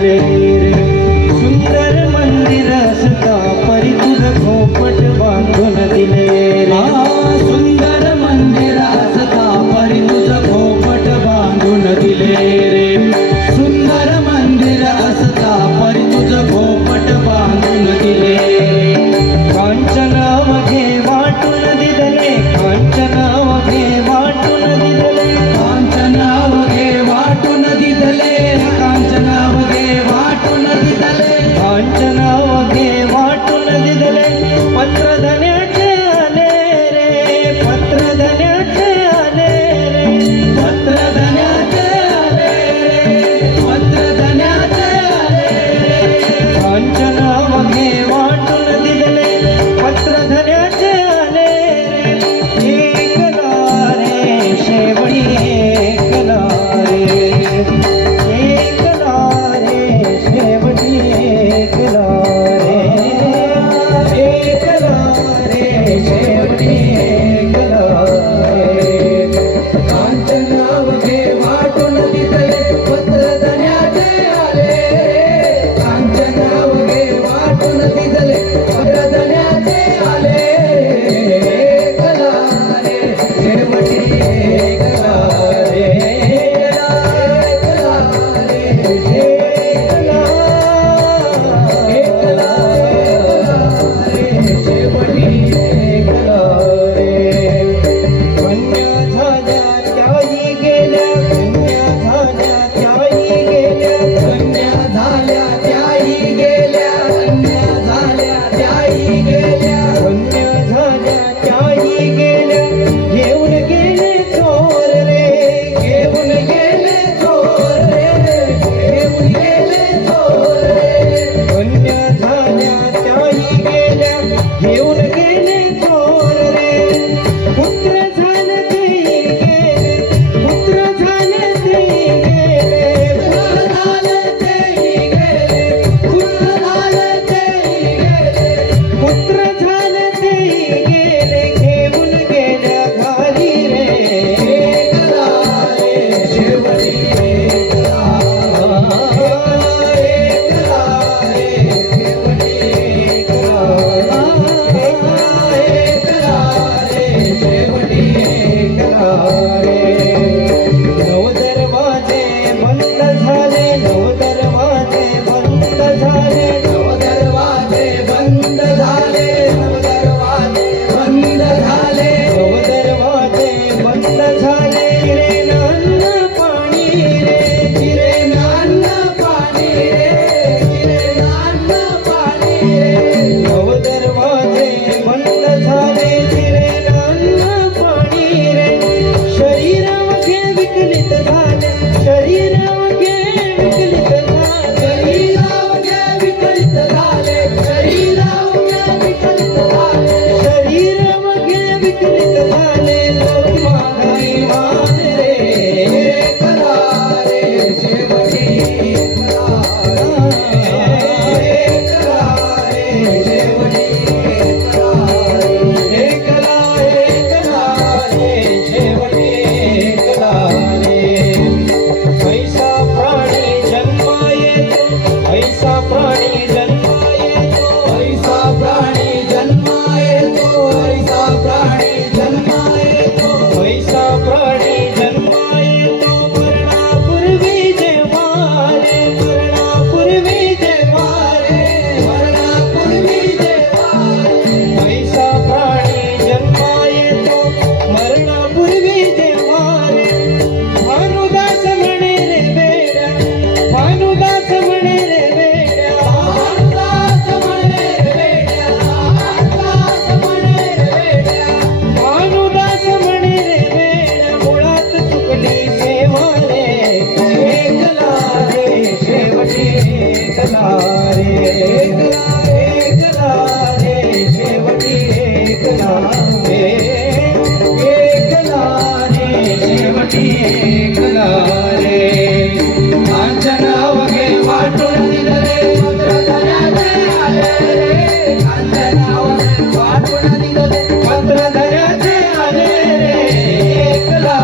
दिले रे सुंदर मंदिर असता परी तुझ खोपट बांधून दिले रे सुंदर मंदिर असता परी तुझ खोपट बांधून दिले रे सुंदर मंदिर असता परी तुझ खोपट बांधून दिले कांचन अवघे वाटून दिले कांचन अवघे वाटून दिले कांचन अवघे वाटून दिले कांचन अवघे वाटून दिले कांचन अवघे वाटून दिले पत्रधन्याचे आले रे पत्रधन्याचे आले रे पत्रधन्याचे आले रे पत्रधन्याचे आले कांचन अवघे वाटून दिले पत्रधन्याचे आले रे एकला रे शेवटी एकला रे एकला रे शेवटी एकला रे एकला रे शेवटी एकला रे कांचन अवघे वाटून दिले पत्रधन्याचे आले रे कांचन अवघे वाटून दिले पत्रधन्याचे आले एकला रे शेवटी एकला रे एकला रे एकला रे शेवटी एकला रे कन्या झाल्या त्याही गेल्या कन्या झाल्या त्याही गेल्या कन्या झाल्या त्याही गेल्या कन्या झाल्या त्याही गेल्या कन्या झाल्या त्याही गेल्या घेऊन गेले चोर रे घेऊन गेले चोर रे घेऊन गेले चोर रे कन्या झाल्या त्याही गेल्या घेऊन गेले चोर रे पुत्र झाले तेही गेले पुत्र झाले तेही गेले पुत्र झाले तेही गेले पुत्र झाले तेही गेले पुत्र झाले तेही गेले घेऊन गेल्या घाली रे एकला रे शेवटी एकला एकला रे शेवटी एकला एकला रे शेवटी एकला रे नव दरवाजे बंद झाले नव दरवाजे बंद झाले नव दरवाजे बंद झाले नव दरवाजे बंद झाले नव दरवाजे बंद झाले रे अन्न पाणी रे चिरे अन्न पाणी रे चिरे अन्न पाणी रे नव दरवाजे बंद झाले रे अन्न पाणी रे शरीरावघे विकलित झाले शरीरावघे विकलित झाले शरीरावघे विकलित झाले शरीरावघे विकलित झाले शरीरावघे विकलित झाले लोक माघारी मान रे एकला रे शेवटी एकला रे एकला रे शेवटी एकला रे एकला एकला रे शेवटी एकला रे ऐसा प्राणी जन्मा येतो ऐसा प्राणी जन्मा येतो ऐसा प्राणी जन्मा येतो ऐसा प्राणी जन्मा येतो ऐसा प्राणी जन्मा येतो मरणापूर्वी जेव्हा रे मरणापूर्वी जेव्हा रे मरणापूर्वी देवा ऐसा प्राणी जन्मा येतो मरणापूर्वी जेव्हा रे भानुदास म्हणे रे बेड्या भानुदास म्हणे रे बेड्या भानुदास म्हणे रे बेड्या भानुदास म्हणे रे बेड्या भानुदास म्हणे रे बेड्या मुळात चुकली सेवा रे एकला रे शेवटी एकला रे एकला रे शेवटी एकला रे एकला रे शेवटी एकला रे कांचन अवघे वाटून दिले पत्रधन्याचे आले रे कांचन अवघे वाटून दिले पत्रधन्याचे आले रे एकला